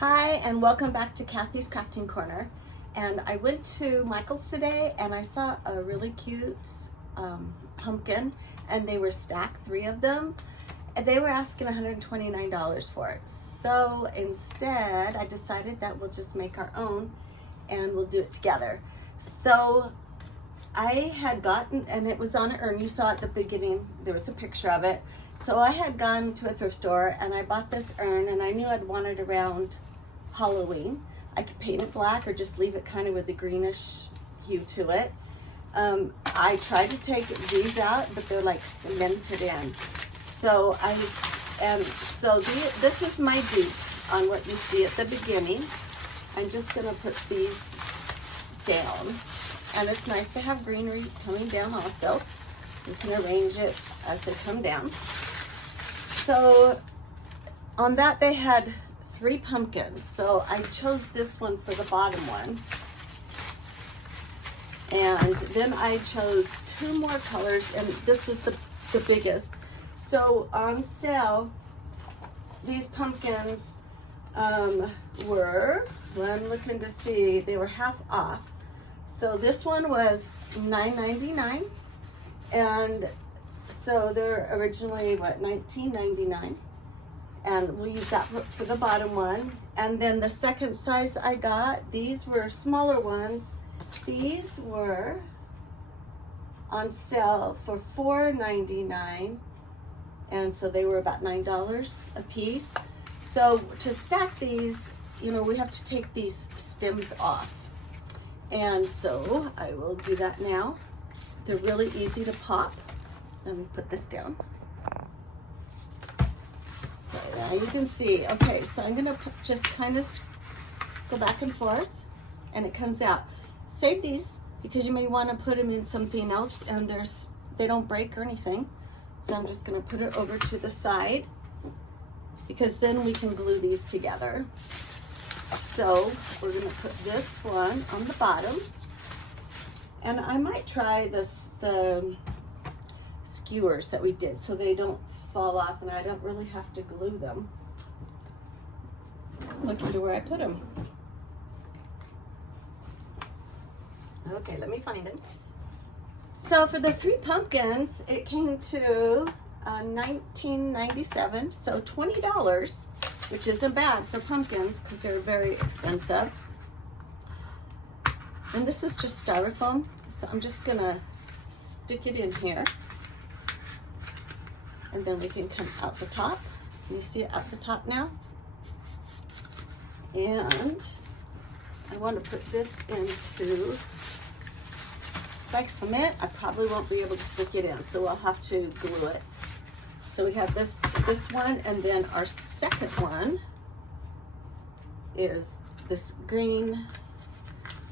Hi, and welcome back to Kathy's Crafting Corner. And I went to Michael's today and I saw a really cute pumpkin, and they were stacked, 3 of them, and they were asking $129 for it. So instead I decided that we'll just make our own and we'll do it together. So I had gotten, and it was on an urn, you saw at the beginning, there was a picture of it. So I had gone to a thrift store and I bought this urn, and I knew I'd want it around Halloween. I could paint it black or just leave it kind of with the greenish hue to it. I tried to take these out, but they're like cemented in. So this is my dupe on what you see at the beginning. I'm just gonna put these down. And it's nice to have greenery coming down also. You can arrange it as they come down. So on that they had 3 pumpkins. So I chose this one for the bottom one. And then I chose 2 more colors, and this was the biggest. So on sale, these pumpkins were, well, I'm looking to see, they were half off. So this one was $9.99, and so they're originally what, $19.99, and we'll use that for the bottom one. And then the second size I got, these were smaller ones. These were on sale for $4.99, and so they were about $9 a piece. So to stack these, you know, we have to take these stems off. And so I will do that now. They're really easy to pop. Let me put this down. Okay, now you can see. Okay, so I'm gonna just kind of go back and forth, and it comes out. Save these because you may want to put them in something else, and they don't break or anything. So I'm just gonna put it over to the side, because then we can glue these together. So we're gonna put this one on the bottom, and I might try the skewers that we did so they don't fall off and I don't really have to glue them. Looking to where I put them. Okay, let me find them. So for the 3 pumpkins, it came to $19.97, so $20, which isn't bad for pumpkins because they're very expensive. And this is just styrofoam, so I'm just gonna stick it in here, and then we can come out the top. You see it out the top now? And I want to put this into, it's like cement. I probably won't be able to stick it in, so we'll have to glue it. So we have this one, and then our second one is this green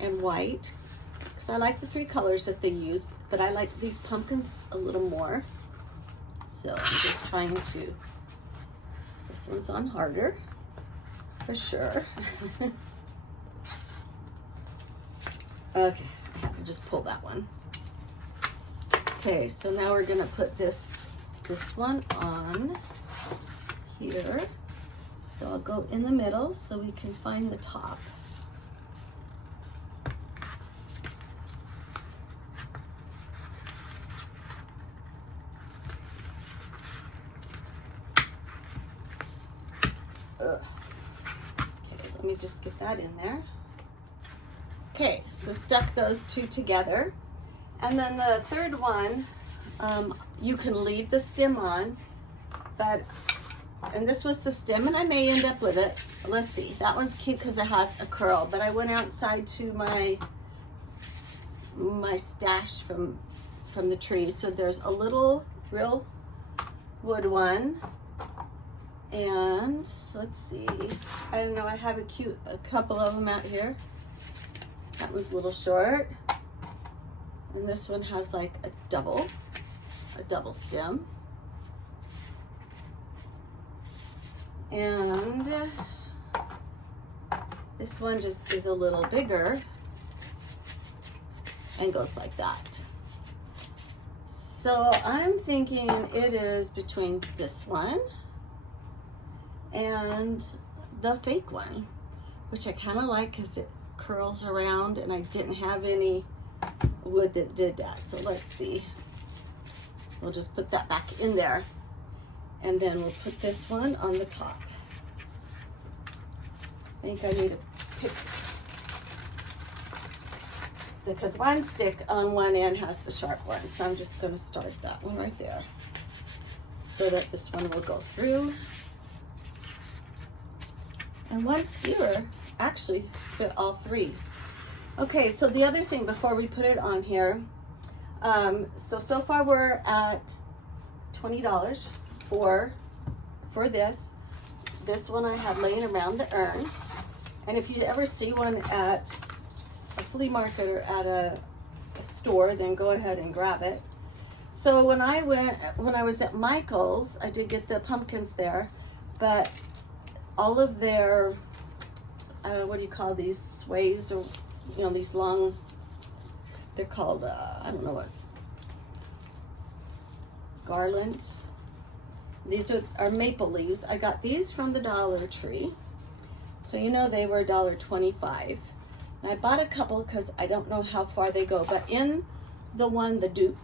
and white, because I like the 3 colors that they use, but I like these pumpkins a little more. So I'm just trying to, this one's on harder for sure. Okay, I have to just pull that one. Okay, so now we're gonna put this one on here. So I'll go in the middle so we can find the top. Ugh. Okay, let me just get that in there. Okay, so stuck those 2 together. And then the third one, you can leave the stem on, and this was the stem, and I may end up with it. Let's see, that one's cute because it has a curl, but I went outside to my stash from the tree. So there's a little real wood one, and let's see, I don't know, I have a couple of them out here. That was a little short, and this one has like a double stem, and this one just is a little bigger and goes like that. So I'm thinking it is between this one and the fake one, which I kind of like because it curls around, and I didn't have any wood that did that. So let's see. We'll just put that back in there, and then we'll put this one on the top. I think I need to pick, because one stick on one end has the sharp one, so I'm just going to start that one right there so that this one will go through. And one skewer actually fit all three. Okay, so the other thing before we put it on here, so far we're at $20 for this. This one I had laying around the urn. And if you ever see one at a flea market or at a store, then go ahead and grab it. So when I was at Michael's, I did get the pumpkins there, but all of their, what do you call these, sways, or, you know, these long, they're called, I don't know what's, garland. These are maple leaves. I got these from the Dollar Tree. So you know they were $1.25. And I bought a couple because I don't know how far they go, but in the one, the dupe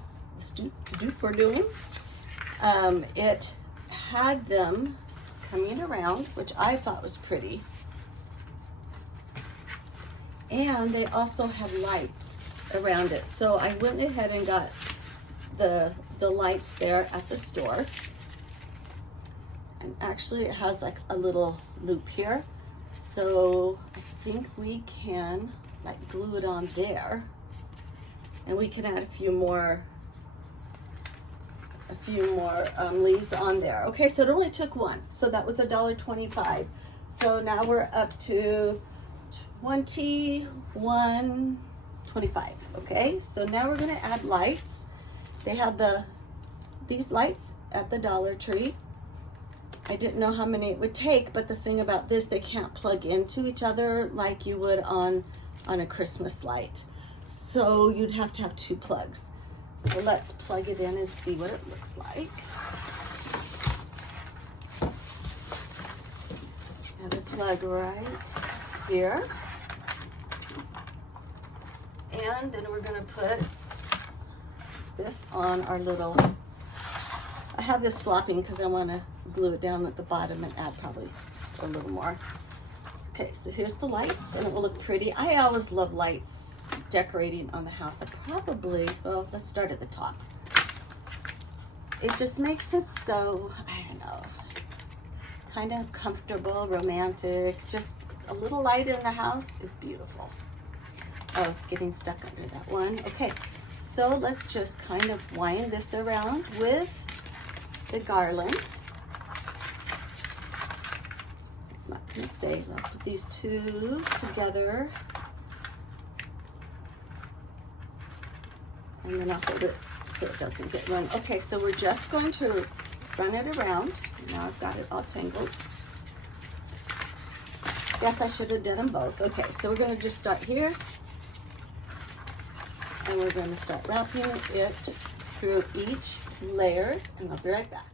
we're doing, it had them coming around, which I thought was pretty. And they also have lights around it. So I went ahead and got the lights there at the store. And actually it has like a little loop here. So I think we can like glue it on there, and we can add a few more leaves on there. Okay, so it only took one. So that was $1.25. So now we're up to $21.25. Okay, so now we're gonna add lights. They have these lights at the Dollar Tree. I didn't know how many it would take, but the thing about this, they can't plug into each other like you would on a Christmas light. So you'd have to have two plugs. So let's plug it in and see what it looks like. Have a plug right here. And then we're gonna put this on our little, I have this flopping because I wanna glue it down at the bottom and add probably a little more. Okay, so here's the lights, and it will look pretty. I always love lights decorating on the house. Well, let's start at the top. It just makes it so, I don't know, kind of comfortable, romantic. Just a little light in the house is beautiful. Oh, it's getting stuck under that one. Okay, so let's just kind of wind this around with the garland. It's not gonna stay. I'll put these two together, and then I'll hold it so it doesn't get run. Okay, so we're just going to run it around. Now I've got it all tangled. Yes, I should have done them both. Okay, so we're gonna just start here, and we're gonna start wrapping it through each layer, and I'll be right back.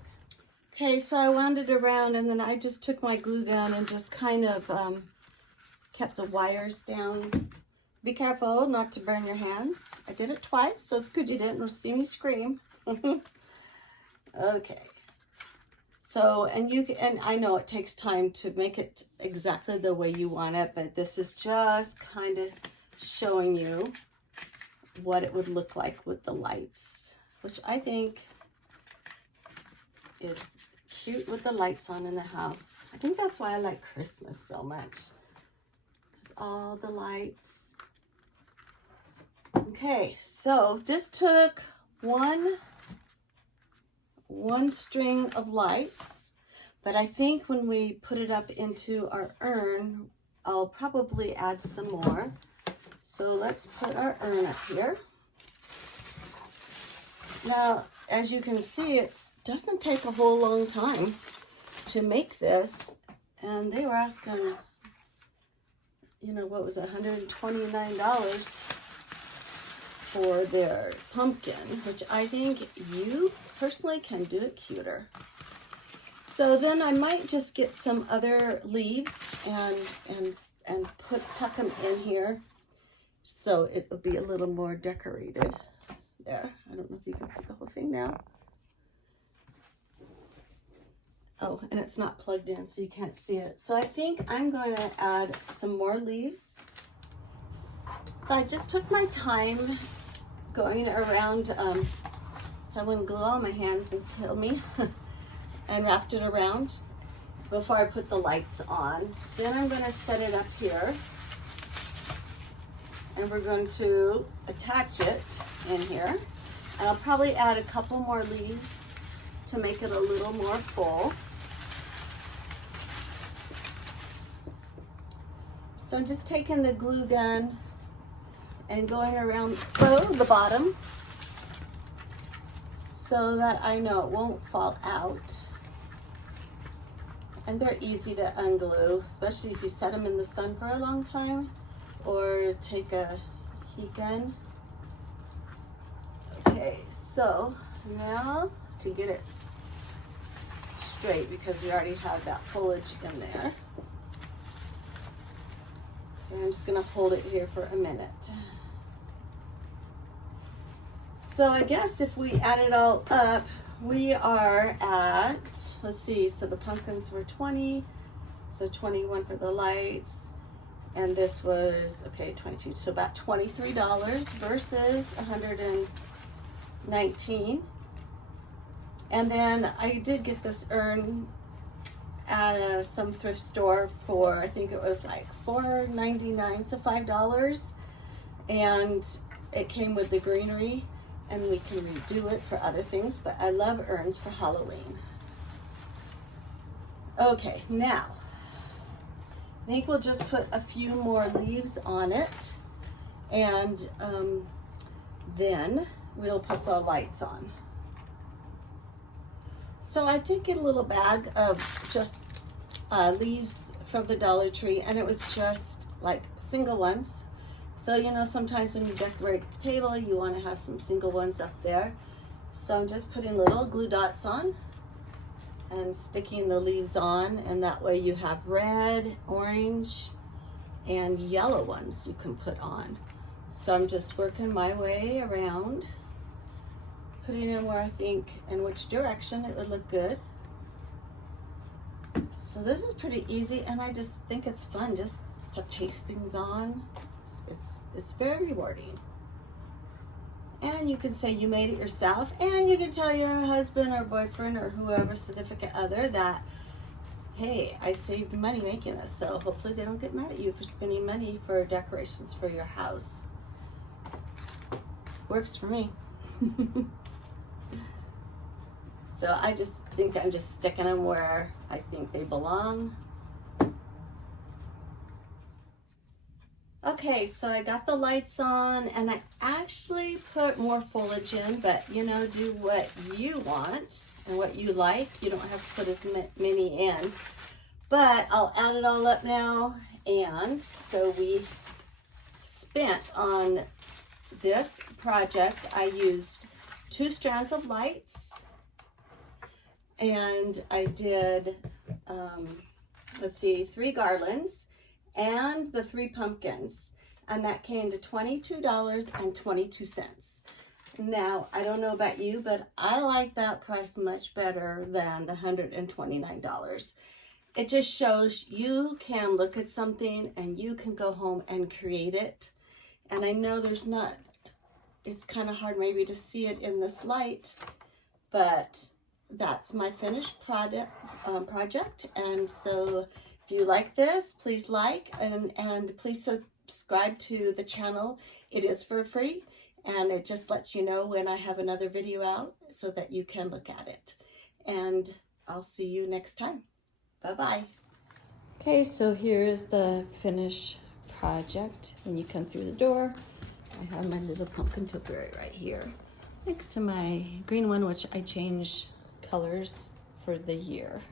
Okay, so I wound it around, and then I just took my glue gun and just kind of kept the wires down. Be careful not to burn your hands. I did it twice, so it's good you didn't see me scream. Okay. So, and I know it takes time to make it exactly the way you want it, but this is just kind of showing you what it would look like with the lights, which I think is cute with the lights on in the house. I think that's why I like Christmas so much, because all the lights. Okay, so this took one string of lights, but I think when we put it up into our urn, I'll probably add some more. So let's put our urn up here. Now, as you can see, it doesn't take a whole long time to make this, and they were asking, you know, what was it, $129 for their pumpkin, which I think you personally can do it cuter. So then I might just get some other leaves and tuck them in here so it will be a little more decorated. There, I don't know if you can see the whole thing now. Oh, and it's not plugged in, so you can't see it. So I think I'm going to add some more leaves. So I just took my time going around so I wouldn't glue all my hands and kill me and wrapped it around before I put the lights on. Then I'm going to set it up here and we're going to attach it in here. And I'll probably add a couple more leaves to make it a little more full. So I'm just taking the glue gun and going around the bottom so that I know it won't fall out. And they're easy to unglue, especially if you set them in the sun for a long time or take a heat gun. Okay, so now to get it straight, because we already have that foliage in there. And I'm just gonna hold it here for a minute. So I guess if we add it all up, we are at, let's see, so the pumpkins were 20, so 21 for the lights, and this was, okay, 22, so about $23 versus 119. And then I did get this urn at some thrift store for, I think it was like $4.99, so $5, and it came with the greenery, and we can redo it for other things, but I love urns for Halloween. Okay, now I think we'll just put a few more leaves on it, and then we'll put the lights on. So I did get a little bag of just leaves from the Dollar Tree, and it was just like single ones. So, you know, sometimes when you decorate the table, you want to have some single ones up there. So I'm just putting little glue dots on and sticking the leaves on, and that way you have red, orange, and yellow ones you can put on. So I'm just working my way around, putting in where I think, in which direction it would look good. So this is pretty easy, and I just think it's fun just to paste things on. It's very rewarding. And you can say you made it yourself, and you can tell your husband or boyfriend or whoever, significant other, that, hey, I saved money making this. So hopefully they don't get mad at you for spending money for decorations for your house. Works for me. So I just think I'm just sticking them where I think they belong. Okay, so I got the lights on, and I actually put more foliage in, but you know, do what you want and what you like. You don't have to put as many in, but I'll add it all up now. And so we spent on this project, I used 2 strands of lights, and I did, let's see, 3 garlands, and the 3 pumpkins, and that came to $22.22. Now, I don't know about you, but I like that price much better than the $129. It just shows you can look at something and you can go home and create it. And I know it's kind of hard maybe to see it in this light, but that's my finished project. And so if you like this, please like and please subscribe to the channel. It is for free, and it just lets you know when I have another video out so that you can look at it. And I'll see you next time. Bye-bye. Okay, so here is the finished project. When you come through the door, I have my little pumpkin topiary right here next to my green one, which I change colors for the year.